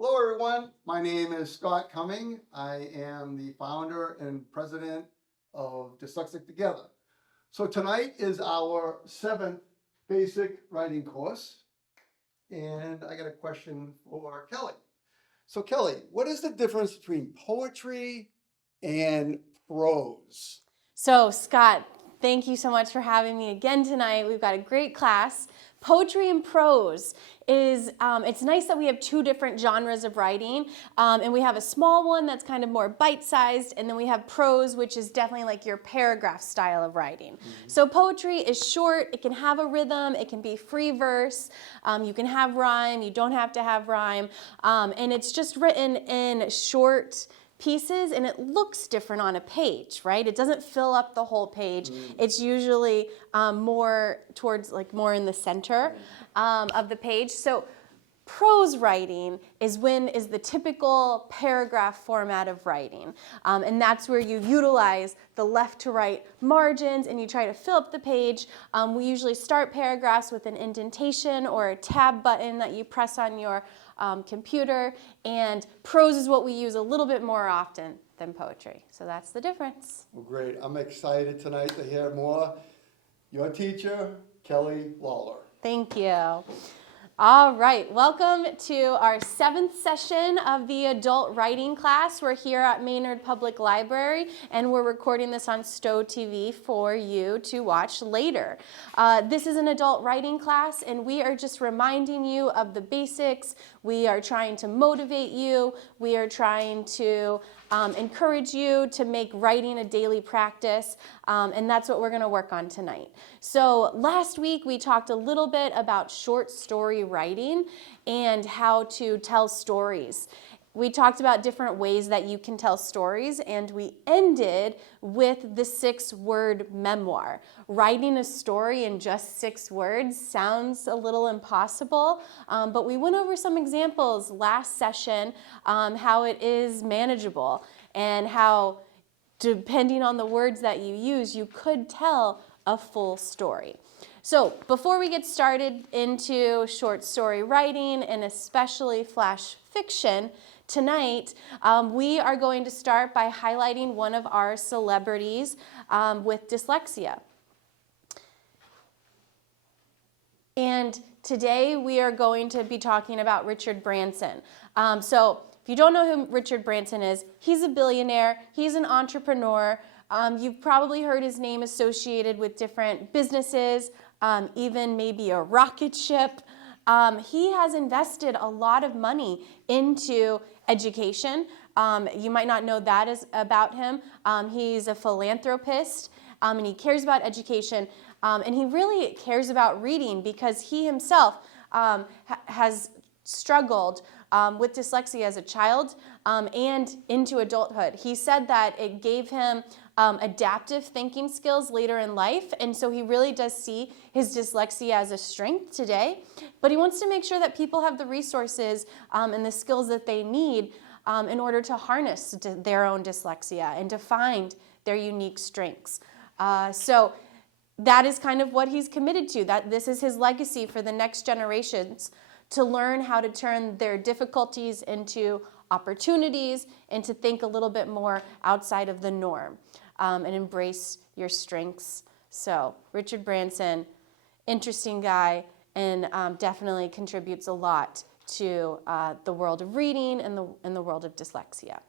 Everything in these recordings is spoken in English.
Hello everyone, my name is Scott Cumming. I am the founder and president of Dyslexic Together. So tonight is our 7th basic writing course, and I got a question for Kelly. So Kelly, what is the difference between poetry and prose? So Scott, thank you so much for having me again tonight. We've got a great class. Poetry and prose is, it's nice that we have two different genres of writing, and we have a small one that's kind of more bite-sized, and then we have prose, which is definitely like your paragraph style of writing. Mm-hmm. So poetry is short, it can have a rhythm, it can be free verse, you can have rhyme, you don't have to have rhyme, and it's just written in short pieces, and it looks different on a page, right? It doesn't fill up the whole page. It's usually more towards, like, more in the center of the page. So prose writing is the typical paragraph format of writing, and that's where you utilize the left to right margins and you try to fill up the page. We usually start paragraphs with an indentation or a tab button that you press on your computer, and prose is what we use a little bit more often than poetry. So that's the difference. Well, great. I'm excited tonight to hear more. Your teacher, Kelly Lawler. Thank you. All right, welcome to our 7th session of the adult writing class. We're here at Maynard Public Library, and we're recording this on Stowe TV for you to watch later. This is an adult writing class, and we are just reminding you of the basics. We are trying to motivate you. We are trying to encourage you to make writing a daily practice, and that's what we're going to work on tonight. So last week we talked a little bit about short story writing and how to tell stories. We talked about different ways that you can tell stories, and we ended with the 6-word memoir. Writing a story in just 6 words sounds a little impossible, but we went over some examples last session, how it is manageable and how, depending on the words that you use, you could tell a full story. So before we get started into short story writing and especially flash fiction, tonight, we are going to start by highlighting one of our celebrities with dyslexia. And today we are going to be talking about Richard Branson. So if you don't know who Richard Branson is, he's a billionaire, he's an entrepreneur. You've probably heard his name associated with different businesses, even maybe a rocket ship. He has invested a lot of money into education. You might not know that is about him. He's a philanthropist, and he cares about education, and he really cares about reading because he himself has struggled with dyslexia as a child and into adulthood. He said that it gave him adaptive thinking skills later in life, and so he really does see his dyslexia as a strength today, but he wants to make sure that people have the resources and the skills that they need in order to harness their own dyslexia and to find their unique strengths. So that is kind of what he's committed to, that this is his legacy for the next generations, to learn how to turn their difficulties into opportunities and to think a little bit more outside of the norm and embrace your strengths. So Richard Branson, interesting guy, and definitely contributes a lot to the world of reading and the world of dyslexia.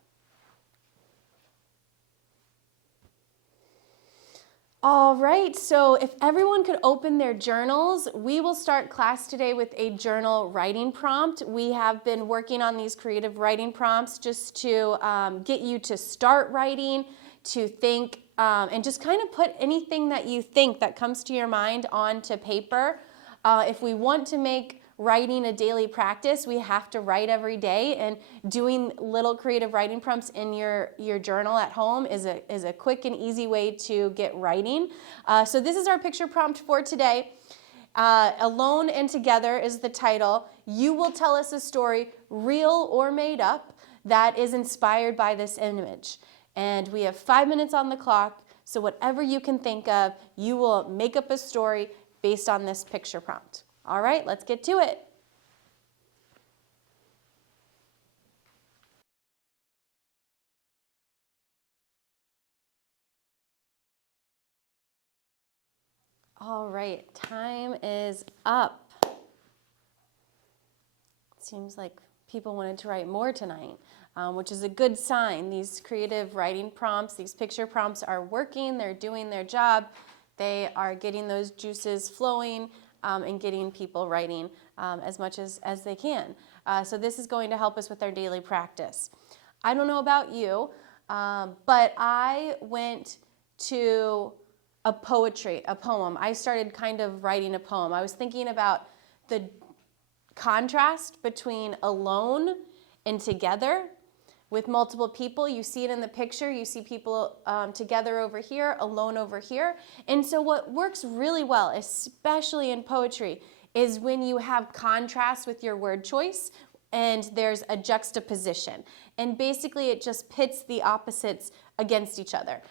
All right, so if everyone could open their journals, we will start class today with a journal writing prompt. We have been working on these creative writing prompts just to get you to start writing, to think, and just kind of put anything that you think that comes to your mind onto paper. If we want to make writing a daily practice, we have to write every day, and doing little creative writing prompts in your journal at home is a quick and easy way to get writing. So this is our picture prompt for today. Alone and Together is the title. You will tell us a story, real or made up, that is inspired by this image. And we have 5 minutes on the clock, so whatever you can think of, you will make up a story based on this picture prompt. All right, let's get to it. All right, time is up. Seems like people wanted to write more tonight, which is a good sign. These creative writing prompts, these picture prompts are working, they're doing their job. They are getting those juices flowing and getting people writing as much as they can. So this is going to help us with our daily practice. I don't know about you, but I went to a poem. I started kind of writing a poem. I was thinking about the contrast between alone and together with multiple people. You see it in the picture. You see people together over here, alone over here. And so what works really well, especially in poetry, is when you have contrast with your word choice and there's a juxtaposition. And basically it just pits the opposites against each other.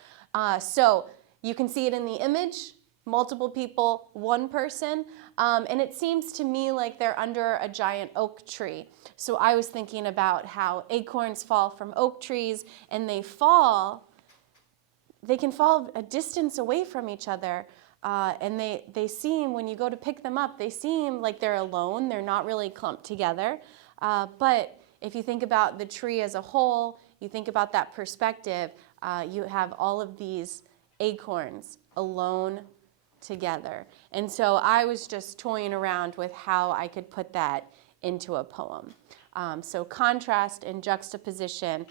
So you can see it in the image, multiple people, one person, and it seems to me like they're under a giant oak tree. So I was thinking about how acorns fall from oak trees, and they can fall a distance away from each other, and they seem, when you go to pick them up, they seem like they're alone, they're not really clumped together. But if you think about the tree as a whole, you think about that perspective, you have all of these acorns alone together. And so I was just toying around with how I could put that into a poem. So contrast and juxtaposition,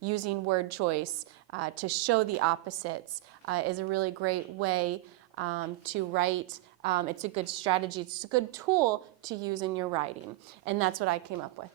using word choice to show the opposites is a really great way to write. It's a good strategy. It's a good tool to use in your writing. And that's what I came up with.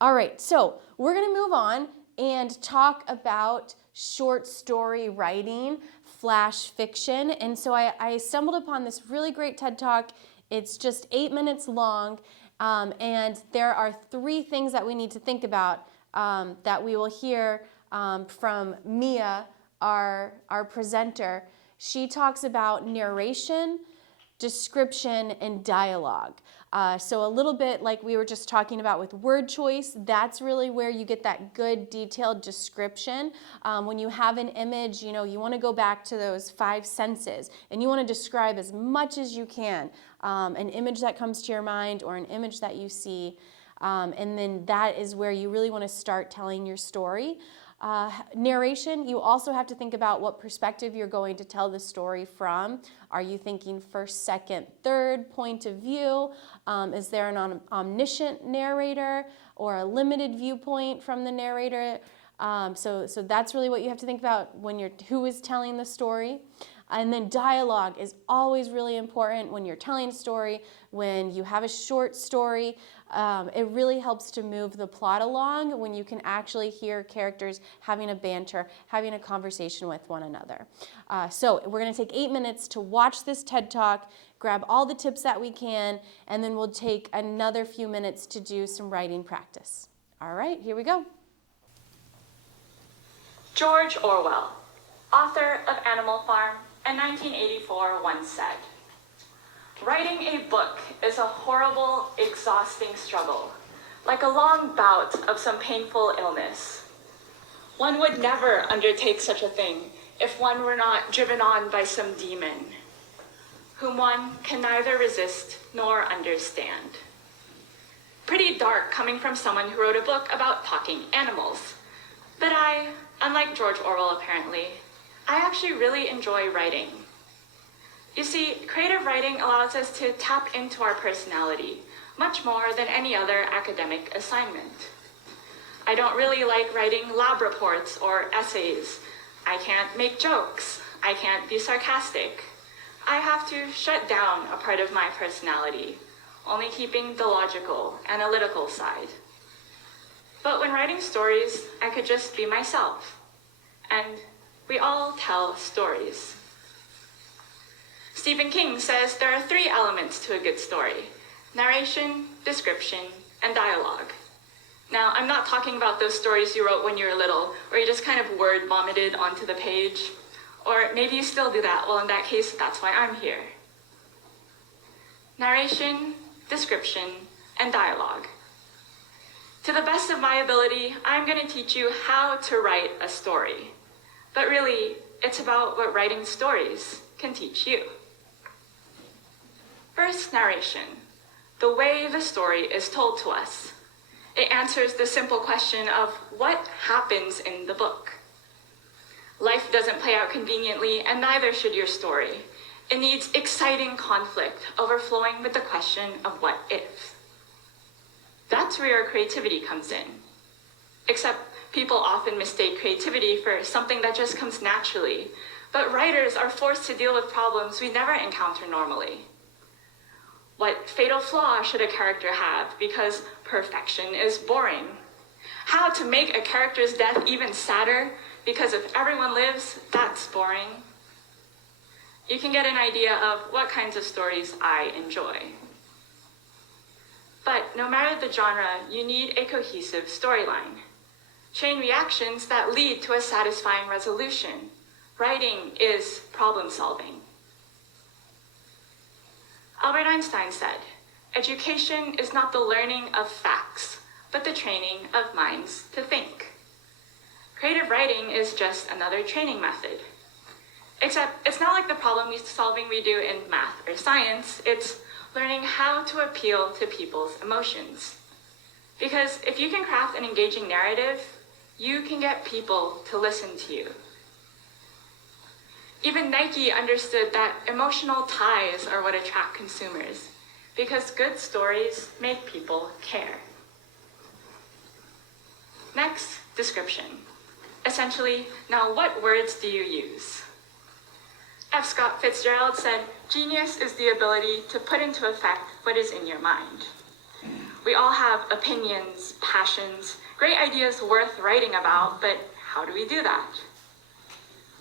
All right, so we're going to move on and talk about short story writing, flash fiction. And so I stumbled upon this really great TED Talk. It's just 8 minutes long, and there are 3 things that we need to think about that we will hear from Mia, our presenter. She talks about narration, description, and dialogue. So a little bit like we were just talking about with word choice, that's really where you get that good detailed description. When you have an image, you want to go back to those 5 senses and you want to describe as much as you can an image that comes to your mind or an image that you see. And then that is where you really want to start telling your story. Narration, you also have to think about what perspective you're going to tell the story from. Are you thinking first, second, third point of view? Is there an omniscient narrator or a limited viewpoint from the narrator? So that's really what you have to think about when who is telling the story. And then dialogue is always really important when you're telling a story. When you have a short story, it really helps to move the plot along when you can actually hear characters having a banter, having a conversation with one another. So we're going to take 8 minutes to watch this TED Talk, grab all the tips that we can, and then we'll take another few minutes to do some writing practice. All right, here we go. George Orwell, author of Animal Farm and 1984, once said, "Writing a book is a horrible, exhausting struggle, like a long bout of some painful illness. One would never undertake such a thing if one were not driven on by some demon, whom one can neither resist nor understand." Pretty dark coming from someone who wrote a book about talking animals. But I, unlike George Orwell apparently, I actually really enjoy writing. You see, creative writing allows us to tap into our personality much more than any other academic assignment. I don't really like writing lab reports or essays. I can't make jokes. I can't be sarcastic. I have to shut down a part of my personality, only keeping the logical, analytical side. But when writing stories, I could just be myself. And we all tell stories. Stephen King says there are 3 elements to a good story: narration, description, and dialogue. Now, I'm not talking about those stories you wrote when you were little, where you just kind of word vomited onto the page. Or maybe you still do that. Well, in that case, that's why I'm here. Narration, description, and dialogue. To the best of my ability, I'm going to teach you how to write a story. But really, it's about what writing stories can teach you. First, narration, the way the story is told to us. It answers the simple question of what happens in the book. Life doesn't play out conveniently, and neither should your story. It needs exciting conflict, overflowing with the question of what if. That's where your creativity comes in. Except people often mistake creativity for something that just comes naturally, but writers are forced to deal with problems we never encounter normally. What fatal flaw should a character have because perfection is boring? How to make a character's death even sadder because if everyone lives, that's boring. You can get an idea of what kinds of stories I enjoy. But no matter the genre, you need a cohesive storyline. Chain reactions that lead to a satisfying resolution. Writing is problem solving. Albert Einstein said, "Education is not the learning of facts, but the training of minds to think." Creative writing is just another training method. Except it's not like the problem solving we do in math or science, it's learning how to appeal to people's emotions. Because if you can craft an engaging narrative, you can get people to listen to you. Even Nike understood that emotional ties are what attract consumers, because good stories make people care. Next, description. Essentially, now what words do you use? F. Scott Fitzgerald said, "Genius is the ability to put into effect what is in your mind." We all have opinions, passions, great ideas worth writing about, but how do we do that?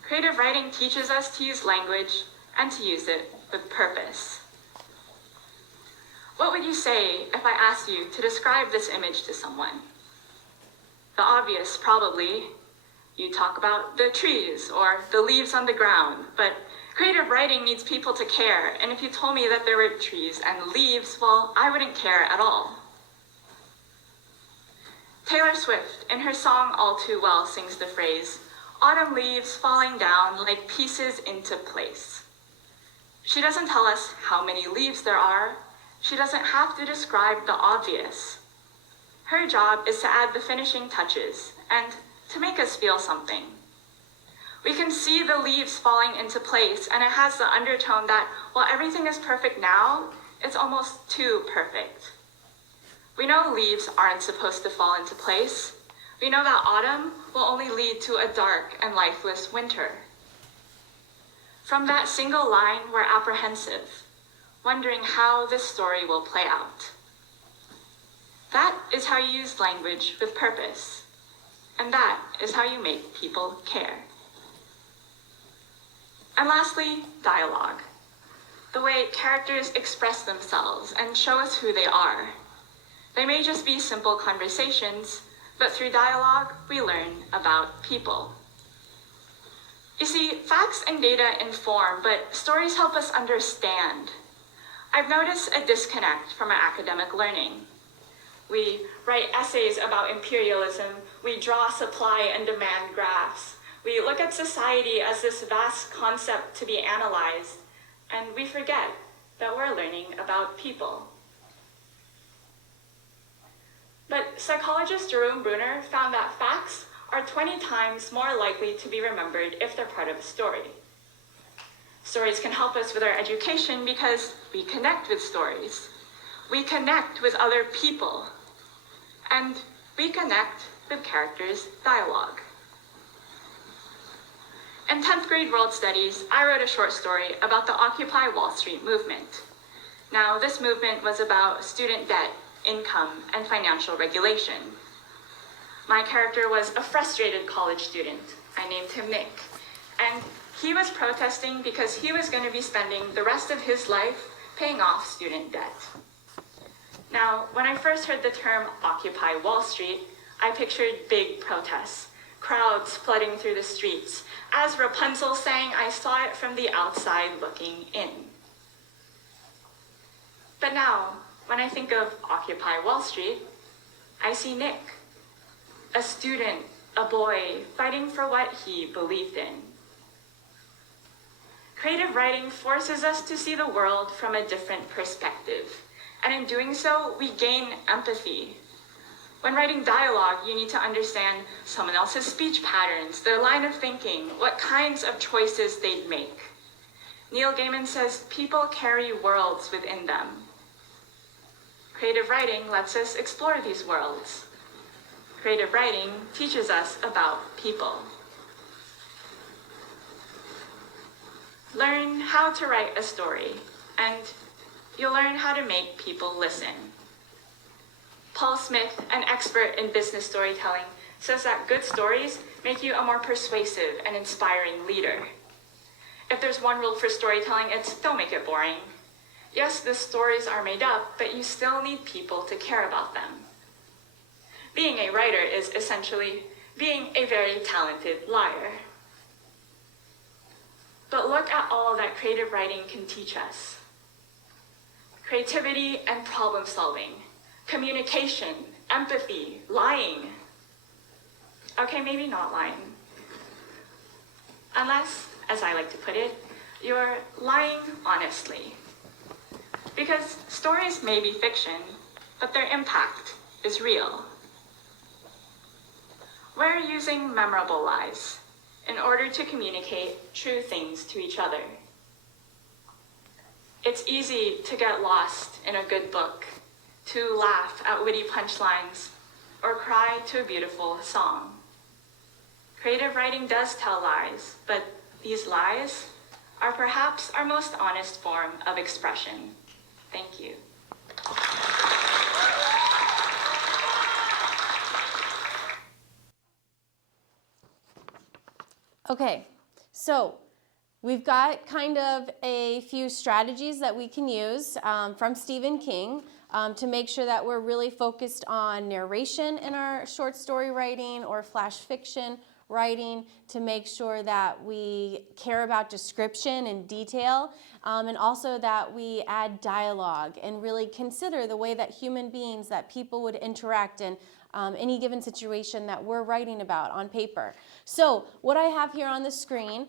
Creative writing teaches us to use language and to use it with purpose. What would you say if I asked you to describe this image to someone? The obvious, probably. You talk about the trees or the leaves on the ground, but creative writing needs people to care, and if you told me that there were trees and leaves, well, I wouldn't care at all. Taylor Swift, in her song All Too Well, sings the phrase, "Autumn leaves falling down like pieces into place." She doesn't tell us how many leaves there are. She doesn't have to describe the obvious. Her job is to add the finishing touches and to make us feel something. We can see the leaves falling into place, and it has the undertone that while everything is perfect now, it's almost too perfect. We know leaves aren't supposed to fall into place. We know that autumn will only lead to a dark and lifeless winter. From that single line, we're apprehensive, wondering how this story will play out. That is how you use language with purpose, and that is how you make people care. And lastly, dialogue. The way characters express themselves and show us who they are. They may just be simple conversations, but through dialogue, we learn about people. You see, facts and data inform, but stories help us understand. I've noticed a disconnect from our academic learning. We write essays about imperialism, we draw supply and demand graphs, we look at society as this vast concept to be analyzed, and we forget that we're learning about people. But psychologist Jerome Bruner found that facts are 20 times more likely to be remembered if they're part of a story. Stories can help us with our education because we connect with stories. We connect with other people. And we connect with characters' dialogue. In 10th grade world studies, I wrote a short story about the Occupy Wall Street movement. Now, this movement was about student debt, income, and financial regulation. My character was a frustrated college student. I named him Nick. And he was protesting because he was going to be spending the rest of his life paying off student debt. Now, when I first heard the term Occupy Wall Street, I pictured big protests, crowds flooding through the streets. As Rapunzel sang, I saw it from the outside looking in. But now, when I think of Occupy Wall Street, I see Nick, a student, a boy, fighting for what he believed in. Creative writing forces us to see the world from a different perspective, and in doing so, we gain empathy. When writing dialogue, you need to understand someone else's speech patterns, their line of thinking, what kinds of choices they'd make. Neil Gaiman says people carry worlds within them. Creative writing lets us explore these worlds. Creative writing teaches us about people. Learn how to write a story, and you'll learn how to make people listen. Paul Smith, an expert in business storytelling, says that good stories make you a more persuasive and inspiring leader. If there's one rule for storytelling, it's don't make it boring. Yes, the stories are made up, but you still need people to care about them. Being a writer is essentially being a very talented liar. But look at all that creative writing can teach us. Creativity and problem solving, communication, empathy, lying. Okay, maybe not lying. Unless, as I like to put it, you're lying honestly. Because stories may be fiction, but their impact is real. We're using memorable lies in order to communicate true things to each other. It's easy to get lost in a good book, to laugh at witty punchlines, or cry to a beautiful song. Creative writing does tell lies, but these lies are perhaps our most honest form of expression. Thank you. Okay, so we've got kind of a few strategies that we can use from Stephen King to make sure that we're really focused on narration in our short story writing or flash fiction writing, to make sure that we care about description and detail, and also that we add dialogue and really consider the way that human beings, that people would interact in any given situation that we're writing about on paper. So what I have here on the screen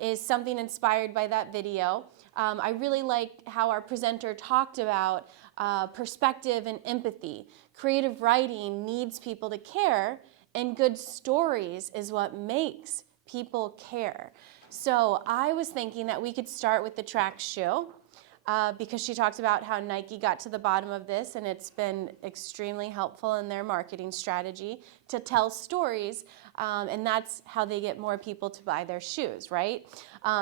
is something inspired by that video. I really like how our presenter talked about perspective and empathy. Creative writing needs people to care, and good stories is what makes people care. So I was thinking that we could start with the track shoe. Because she talked about how Nike got to the bottom of this, and it's been extremely helpful in their marketing strategy to tell stories, and that's how they get more people to buy their shoes, right?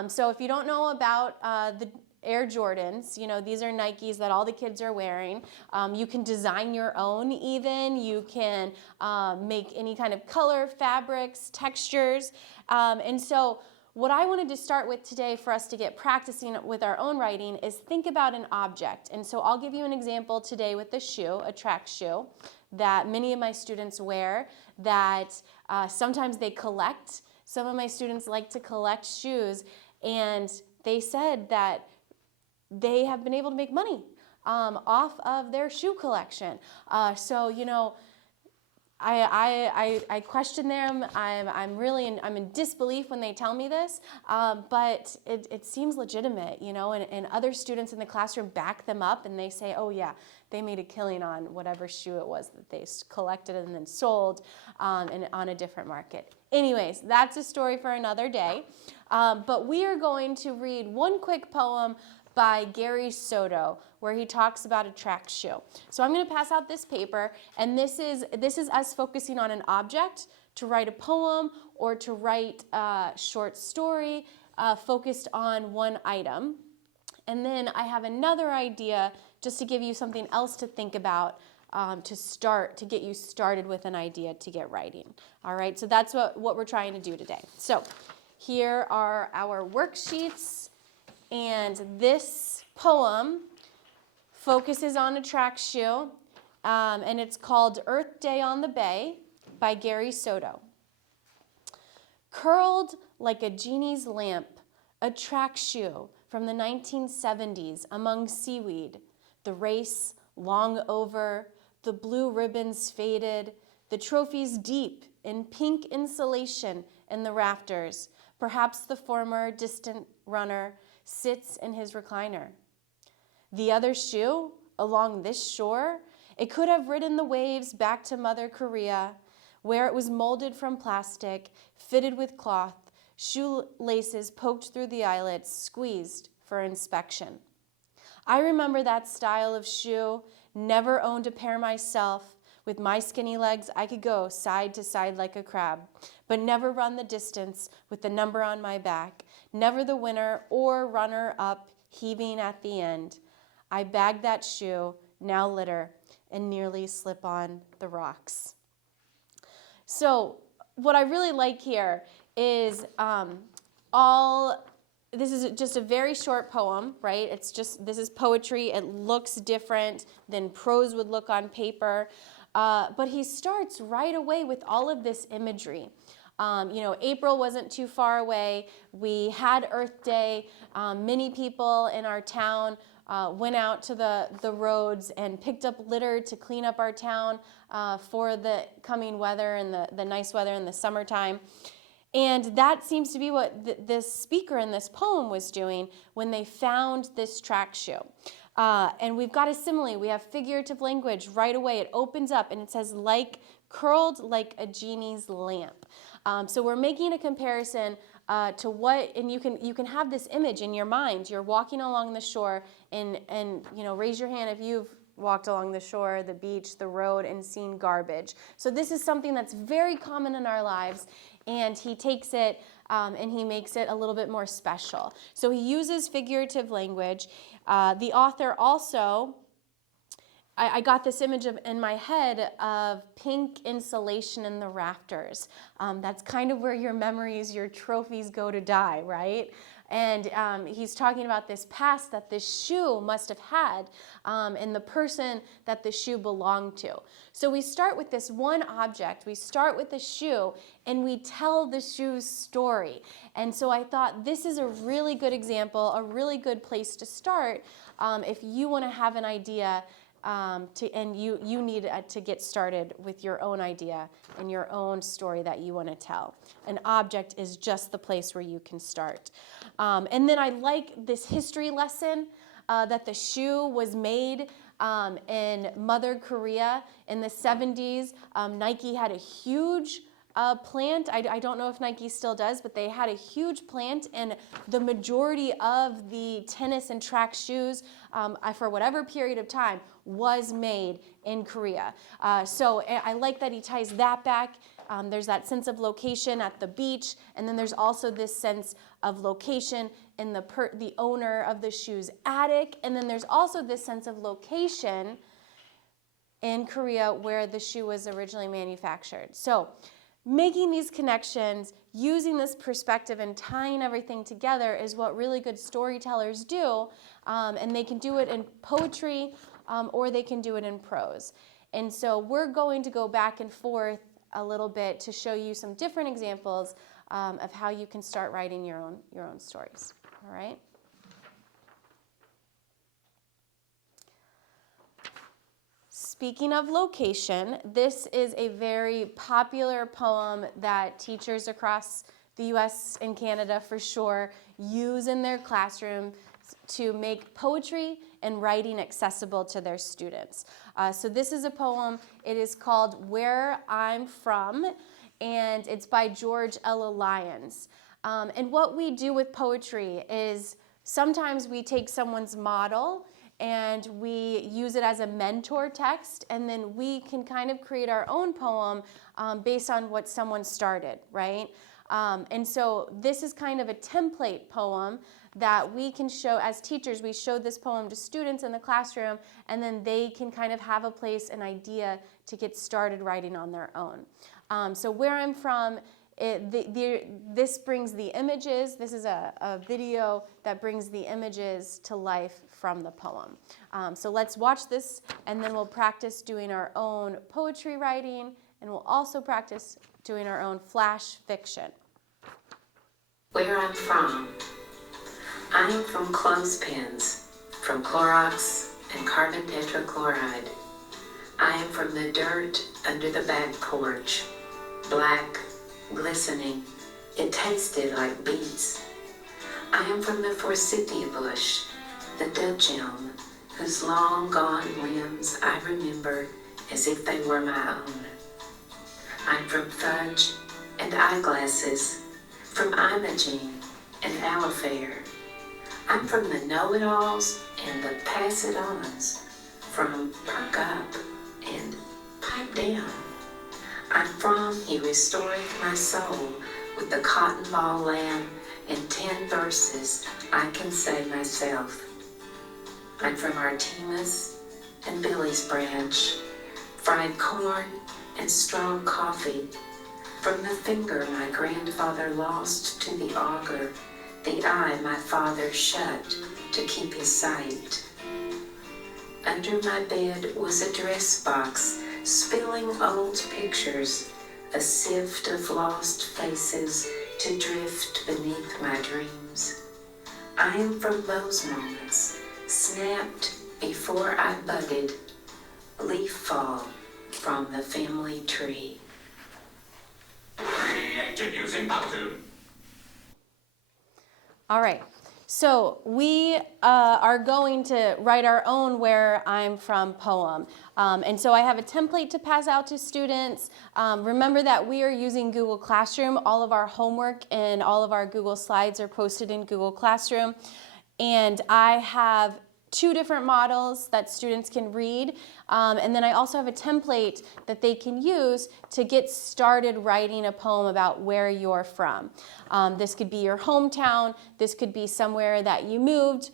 So if you don't know about the Air Jordans, you know, these are Nikes that all the kids are wearing. You can design your own even. You can make any kind of color, fabrics, textures, and so what I wanted to start with today for us to get practicing with our own writing is think about an object. And so I'll give you an example today with the shoe, a track shoe, that many of my students wear, that sometimes they collect. Some of my students like to collect shoes, and they said that they have been able to make money off of their shoe collection. So, you know, I question them. I'm in disbelief when they tell me this, but it seems legitimate, you know, and other students in the classroom back them up, and they say, oh yeah, they made a killing on whatever shoe it was that they collected and then sold and on a different market. Anyways, that's a story for another day, but we are going to read one quick poem by Gary Soto, where he talks about a track shoe. So I'm going to pass out this paper, and this is us focusing on an object to write a poem or to write a short story focused on one item. And then I have another idea just to give you something else to think about to get you started with an idea to get writing. All right, so that's what we're trying to do today. So here are our worksheets. And this poem focuses on a track shoe, and it's called Earth Day on the Bay by Gary Soto. Curled like a genie's lamp, a track shoe from the 1970s among seaweed, the race long over, the blue ribbons faded, the trophies deep in pink insulation in the rafters, perhaps the former distant runner sits in his recliner. The other shoe, along this shore, it could have ridden the waves back to Mother Korea, where it was molded from plastic, fitted with cloth, shoelaces poked through the eyelets, squeezed for inspection. I remember that style of shoe, never owned a pair myself. With my skinny legs, I could go side to side like a crab, but never run the distance with the number on my back, never the winner or runner-up heaving at the end. I bagged that shoe, now litter, and nearly slip on the rocks. So what I really like here is this is just a very short poem, right? This is poetry. It looks different than prose would look on paper. But he starts right away with all of this imagery. April wasn't too far away. We had Earth Day. Many people in our town went out to the roads and picked up litter to clean up our town for the coming weather and the nice weather in the summertime. And that seems to be what this speaker in this poem was doing when they found this track shoe. And we've got a simile. We have figurative language right away. It opens up and it says, curled like a genie's lamp. So we're making a comparison to what, and you can have this image in your mind. You're walking along the shore, and raise your hand if you've walked along the shore, the beach, the road, and seen garbage. So this is something that's very common in our lives, and he takes it and he makes it a little bit more special. So he uses figurative language. The author also, I got this image in my head of pink insulation in the rafters. That's kind of where your memories, your trophies go to die, right? And he's talking about this past that this shoe must have had and the person that the shoe belonged to. So we start with this one object. We start with the shoe and we tell the shoe's story. And so I thought this is a really good example, a really good place to start if you want to have an idea and you need to get started with your own idea and your own story that you want to tell. An object is just the place where you can start. And then I like this history lesson that the shoe was made in Mother Korea in the 70s. Nike had a huge plant. I don't know if Nike still does, but they had a huge plant, and the majority of the tennis and track shoes for whatever period of time was made in Korea. So I like that he ties that back. There's that sense of location at the beach, and then there's also this sense of location in the owner of the shoe's attic, and then there's also this sense of location in Korea where the shoe was originally manufactured. So making these connections, using this perspective and tying everything together is what really good storytellers do, and they can do it in poetry or they can do it in prose. And so we're going to go back and forth a little bit to show you some different examples of how you can start writing your own stories. All right? Speaking of location, this is a very popular poem that teachers across the U.S. and Canada for sure use in their classroom to make poetry and writing accessible to their students. So this is a poem. It is called Where I'm From, and it's by George Ella Lyons. And what we do with poetry is sometimes we take someone's model and we use it as a mentor text, and then we can kind of create our own poem based on what someone started, right? And so this is kind of a template poem that we can show as teachers. We show this poem to students in the classroom, and then they can kind of have a place, an idea to get started writing on their own. So Where I'm From, this brings the images. This is a video that brings the images to life from the poem. So let's watch this, and then we'll practice doing our own poetry writing, and we'll also practice doing our own flash fiction. Where I'm from. I'm from clothespins, from Clorox and carbon tetrachloride. I am from the dirt under the back porch, black, glistening. It tasted like beets. I am from the forsythia bush, the Dutch elm, whose long gone limbs I remember as if they were my own. I'm from fudge and eyeglasses, from Imogene and Alifair. I'm from the know-it-alls and the pass-it-ons, from perk up and pipe down. I'm from He restoreth my soul with the cotton ball lamb and 10 verses I can say myself. I'm from Artemis and Billy's branch, fried corn and strong coffee, from the finger my grandfather lost to the auger, the eye my father shut to keep his sight. Under my bed was a dress box spilling old pictures, a sift of lost faces to drift beneath my dreams. I am from those moments, snapped before I budded, leaf fall from the family tree. Created using Multitude. All right. So we are going to write our own Where I'm From poem. And so I have a template to pass out to students. Remember that we are using Google Classroom. All of our homework and all of our Google Slides are posted in Google Classroom. And I have 2 different models that students can read. And then I also have a template that they can use to get started writing a poem about where you're from. This could be your hometown. This could be somewhere that you moved.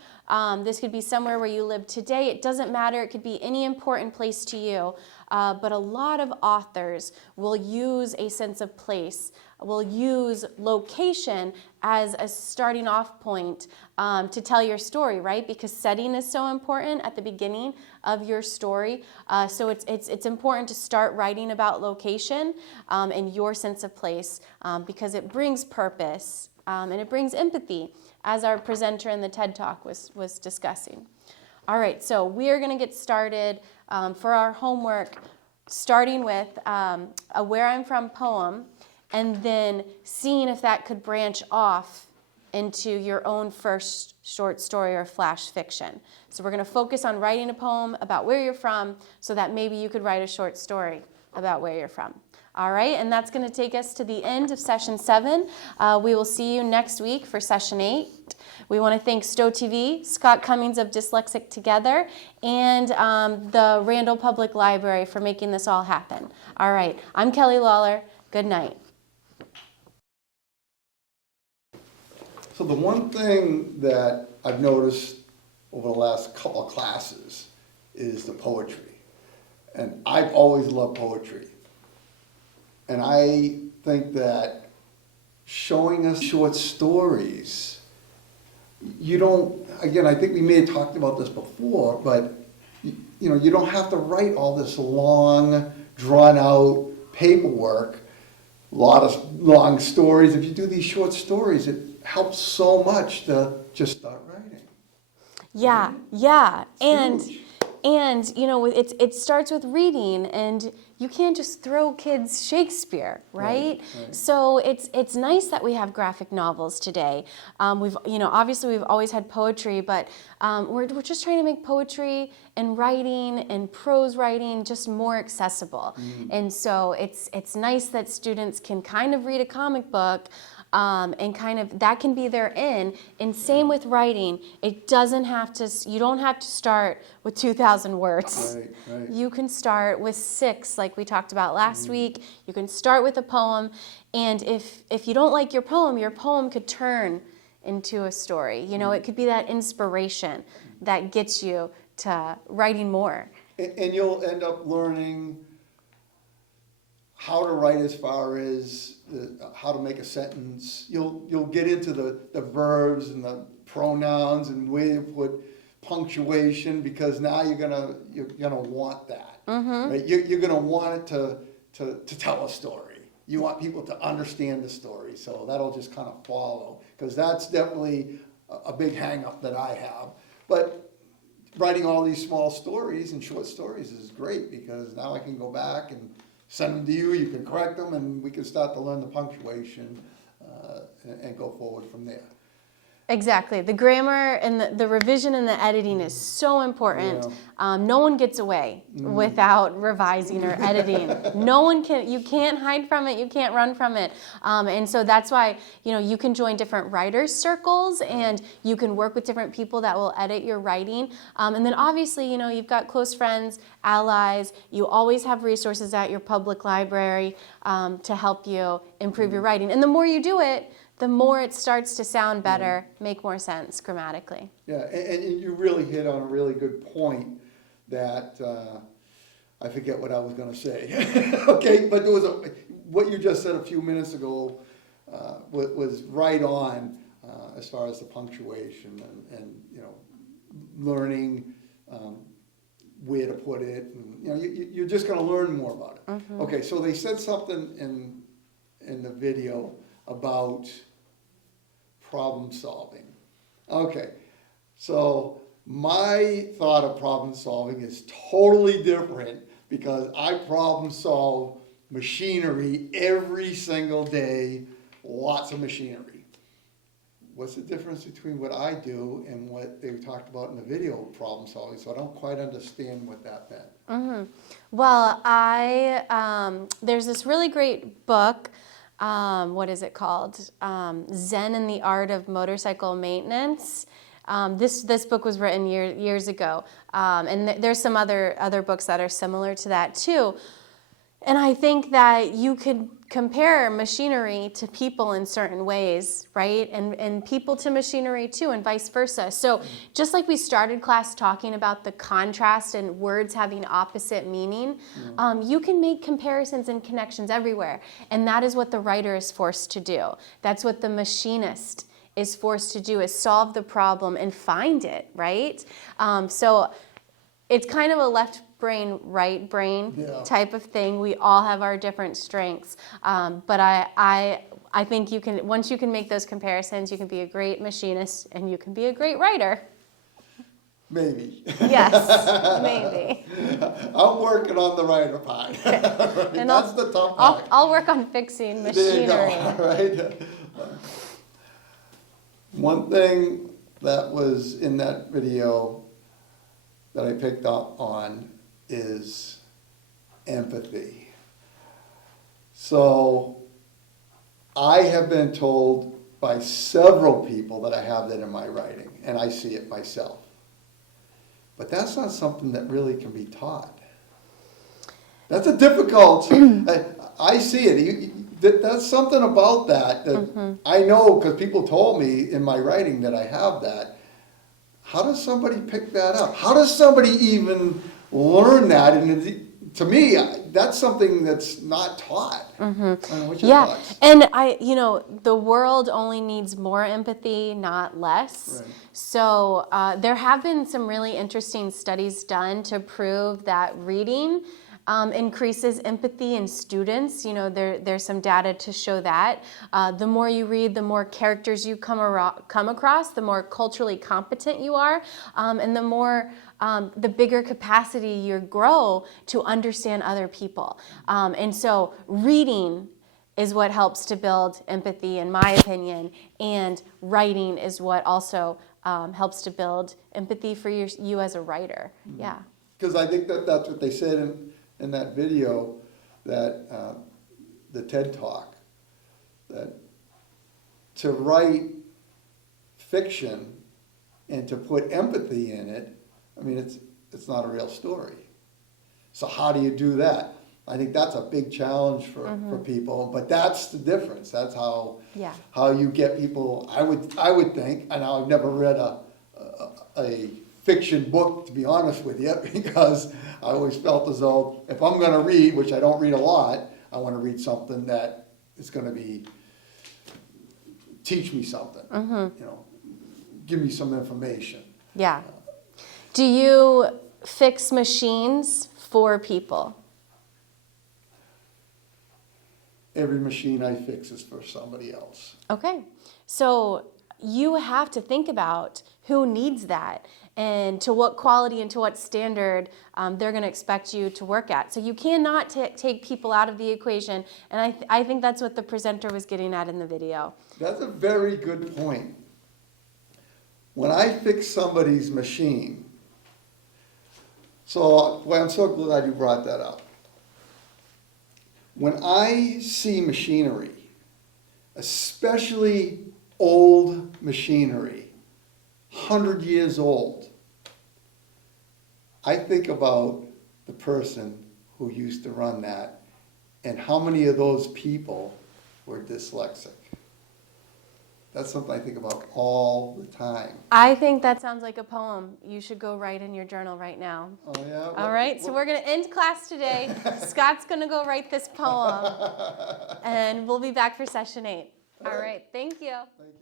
This could be somewhere where you live today. It doesn't matter. It could be any important place to you. But a lot of authors will use a sense of place, will use location as a starting off point to tell your story, right? Because setting is so important at the beginning of your story. So it's important to start writing about location and your sense of place because it brings purpose and it brings empathy, as our presenter in the TED Talk was discussing. All right, so we are going to get started for our homework, starting with a Where I'm From poem, and then seeing if that could branch off into your own first short story or flash fiction. So we're going to focus on writing a poem about where you're from so that maybe you could write a short story about where you're from. All right, and that's going to take us to the end of session 7. We will see you next week for session 8. We want to thank Stowe TV, Scott Cummings of Dyslexic Together, and the Randall Public Library for making this all happen. All right, I'm Kelly Lawler. Good night. So the one thing that I've noticed over the last couple of classes is the poetry. And I've always loved poetry. And I think that showing us short stories, you don't, again, I think we may have talked about this before, but you know, you don't have to write all this long, drawn out paperwork, a lot of long stories. If you do these short stories, it helps so much to just start writing. Yeah, yeah. And you know, it starts with reading, and you can't just throw kids Shakespeare, right? Right. So it's nice that we have graphic novels today. Obviously we've always had poetry, but we're just trying to make poetry and writing and prose writing just more accessible. And so it's nice that students can kind of read a comic book. And kind of that can be their in. And same with writing. It doesn't have to. You don't have to start with 2,000 words. Right. You can start with 6, like we talked about last week. You can start with a poem, and if you don't like your poem could turn into a story. You know, it could be that inspiration that gets you to writing more. And you'll end up learning how to write as far as how to make a sentence. You'll get into the verbs and the pronouns and where you put punctuation, because now you're gonna want that. Right? You're gonna want it to tell a story. You want people to understand the story, so that'll just kind of follow, because that's definitely a big hang up that I have. But writing all these small stories and short stories is great, because now I can go back and send them to you, you can correct them, and we can start to learn the punctuation and go forward from there. Exactly. The grammar and the revision and the editing is so important. No one gets away without revising or editing. No one can, you can't hide from it, you can't run from it. And so that's why, you can join different writers' circles and you can work with different people that will edit your writing. And then obviously, you've got close friends, allies, you always have resources at your public library to help you improve your writing. And the more you do it, the more it starts to sound better, make more sense grammatically. Yeah, and you really hit on a really good point that I forget what I was going to say. Okay, but there was what you just said a few minutes ago was right on as far as the punctuation and learning where to put it. And, you're just going to learn more about it. Mm-hmm. Okay, so they said something in the video about problem solving. Okay, so my thought of problem solving is totally different because I problem solve machinery every single day, lots of machinery. What's the difference between what I do and what they talked about in the video of problem solving? So I don't quite understand what that meant. Mm-hmm. Well, there's this really great book. What is it called? Zen and the Art of Motorcycle Maintenance. This book was written years ago, and there's some other books that are similar to that too. And I think that you could compare machinery to people in certain ways, right? And people to machinery too, and vice versa. So just like we started class talking about the contrast and words having opposite meaning, you can make comparisons and connections everywhere. And that is what the writer is forced to do. That's what the machinist is forced to do, is solve the problem and find it, right? So it's kind of a left brain, right brain type of thing. We all have our different strengths. But I think you can, once you can make those comparisons, you can be a great machinist and you can be a great writer. Maybe. Yes, maybe. I'm working on the writer part. Right? And That's the tough part. I'll work on fixing machinery. There you go, right? One thing that was in that video that I picked up on is empathy. So I have been told by several people that I have that in my writing, and I see it myself. But that's not something that really can be taught. That's a difficult, I see it. That's something about that I know because people told me in my writing that I have that. How does somebody pick that up? How does somebody even learn that? And to me, that's something that's not taught. What's your thoughts? And the world only needs more empathy, not less. Right. So there have been some really interesting studies done to prove that reading increases empathy in students. There's some data to show that. The more you read, the more characters you come across, the more culturally competent you are, and the more the bigger capacity you grow to understand other people. And so reading is what helps to build empathy, in my opinion, and writing is what also helps to build empathy for you as a writer. Yeah. Because I think that's what they said in that video, that the TED Talk, that to write fiction and to put empathy in it, I mean, it's not a real story. So how do you do that? I think that's a big challenge for people, but that's the difference. That's how you get people. I would think, and I've never read a fiction book, to be honest with you, because I always felt as though if I'm going to read, which I don't read a lot, I want to read something that is going to teach me something. Give me some information. Yeah. Do you fix machines for people? Every machine I fix is for somebody else. Okay. So you have to think about who needs that and to what quality and to what standard they're going to expect you to work at. So you cannot take people out of the equation. And I think that's what the presenter was getting at in the video. That's a very good point. When I fix somebody's machine, so well, I'm so glad you brought that up. When I see machinery, especially old machinery, 100 years old, I think about the person who used to run that and how many of those people were dyslexic. That's something I think about all the time. I think that sounds like a poem you should go write in your journal right now. Oh, yeah? All right, so we're going to end class today. Scott's going to go write this poem, and we'll be back for session 8. All right, thank you. Thank you.